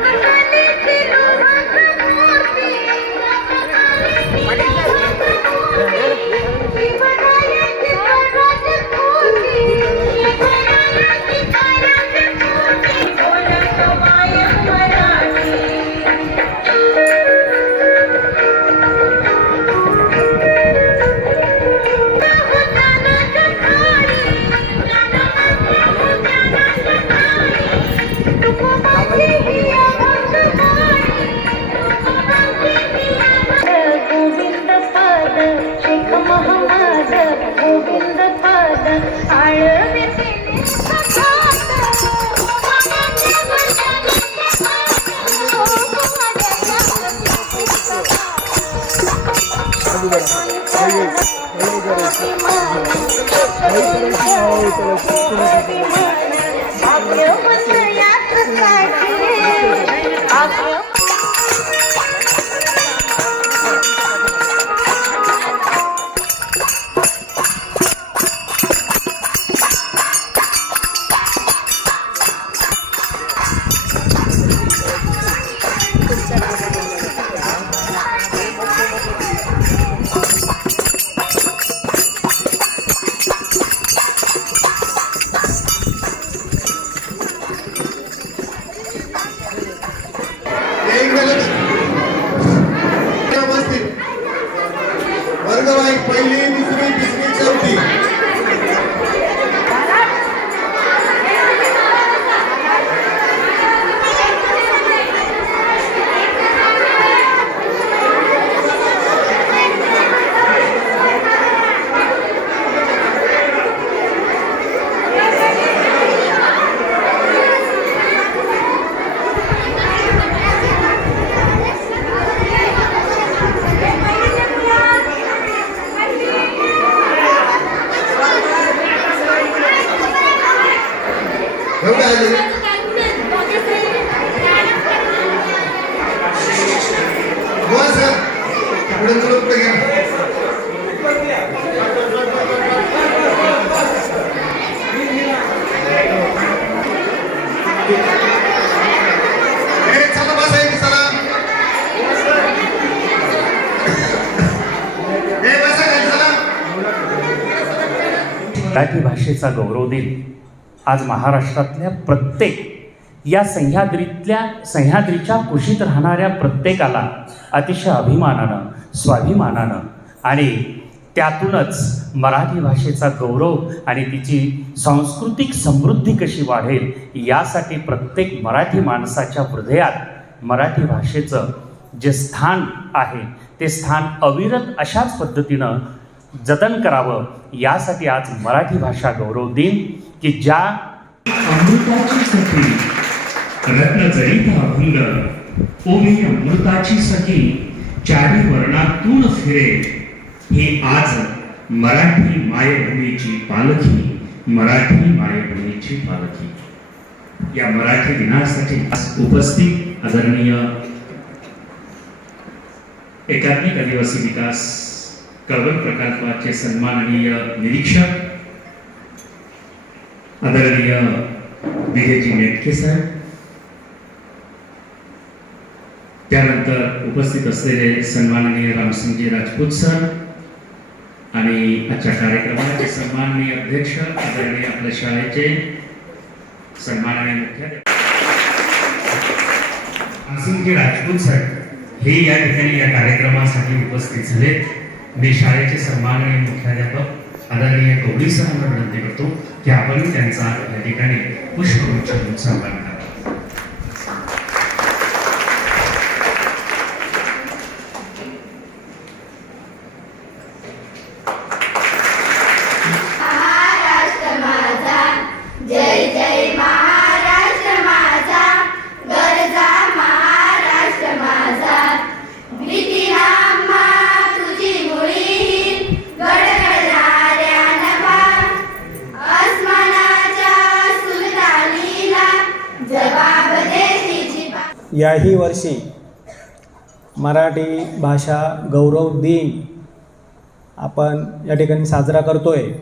Oh, पद शेख महमद गोविंद पद आळवे भाग्यवंत व्यवस्थित वर्गवाईक पहिली दुसरी तिसरी एवढे आले. पुढे पुढे घ्या. चला चला. मराठी भाषेचा गौरव दिन आज महाराष्ट्रातल्या प्रत्येक या सह्याद्रीतल्या सह्याद्रीच्या कुशीत राहणाऱ्या प्रत्येकाला अतिशय अभिमानानं स्वाभिमानानं आणि त्यातूनच मराठी भाषेचा गौरव आणि तिची सांस्कृतिक समृद्धी कशी वाढेल यासाठी प्रत्येक मराठी माणसाच्या हृदयात मराठी भाषेचं जे स्थान आहे ते स्थान अविरत अशाच पद्धतीनं जतन करावं यासाठी आज मराठी भाषा गौरव दिन की ज्या अमृताची सखी रत्नजडित अभंग ओमे अमृताची सखी चारी वर्णातून फिरे हे आज मराठी मायभूमीची पालखी मराठी मायभूमीची पालखी. या मराठी दिनासाठी उपस्थित आदरणीय एकात्मिक आदिवासी विकास कळवण प्रकल्पाचे सन्माननीय निरीक्षक आदरणीय विजयजी नेटके सर त्यानंतर उपस्थित असलेले सन्माननीय रामसिंगजी राजपूत सर आणि आजच्या कार्यक्रमाचे सन्माननीय अध्यक्ष आदरणीय आपल्या शाळेचे सन्माननीय मुख्याध्यापक. रामसिंगजी राजपूत सर हे या ठिकाणी या कार्यक्रमासाठी उपस्थित झाले मी शाळेचे सन्माननीय मुख्याध्यापक आदरणीय गौरी सरांना विनंती करतो की आपण त्यांचा या ठिकाणी पुष्पगुच्छ देऊन सन्मान याही वर्षी मराठी भाषा गौरव दिन आपण या ठिकाणी साजरा करतो आहे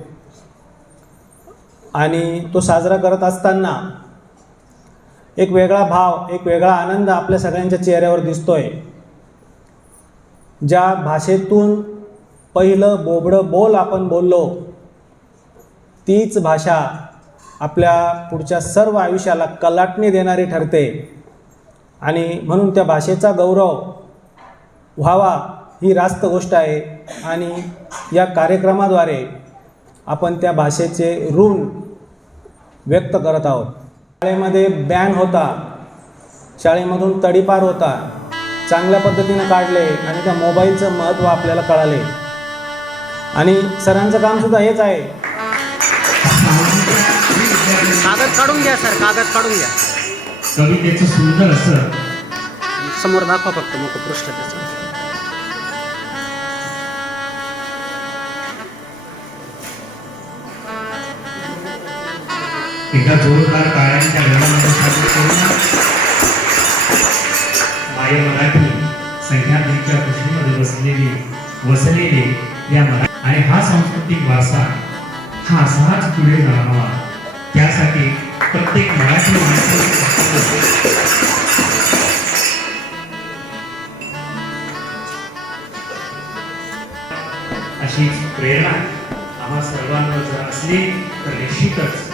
आणि तो साजरा करत असताना एक वेगळा भाव एक वेगळा आनंद आपल्या सगळ्यांच्या चेहऱ्यावर दिसतो आहे ज्या भाषेतून पहिलं बोबडं बोल आपण बोललो तीच भाषा आपल्या पुढच्या सर्व आयुष्याला कलाटणी देणारी ठरते. आणि म्हणून त्या भाषेचा गौरव व्हावा ही रास्त गोष्ट आहे. आणि या कार्यक्रमाद्वारे आपण त्या भाषेचे ऋण व्यक्त करत आहोत. शाळेमध्ये बॅन होता. शाळेमधून तडीपार होता. चांगल्या पद्धतीनं काढले आणि त्या मोबाईलचं महत्त्व आपल्याला कळाले. आणि सरांचं कामसुद्धा हेच आहे. कागद काढून घ्या सर. कागद काढून घ्या. कवितेचं सुंदर असं. समोर दाखवा फक्त मुखपृष्ठ त्याचं. एका जोरदार काळ्यांच्या गणामध्ये सादर करून माय मराठी सह्याद्रीच्या कुशीमध्ये बसलेली वसलेली या मरा आणि हा सांस्कृतिक वारसा हा असाच पुढे जाणावा. त्यासाठी प्रत्येक मराठी माणसाने अशी प्रेरणा आम्हा सर्वांवर जर असली तर निश्चितच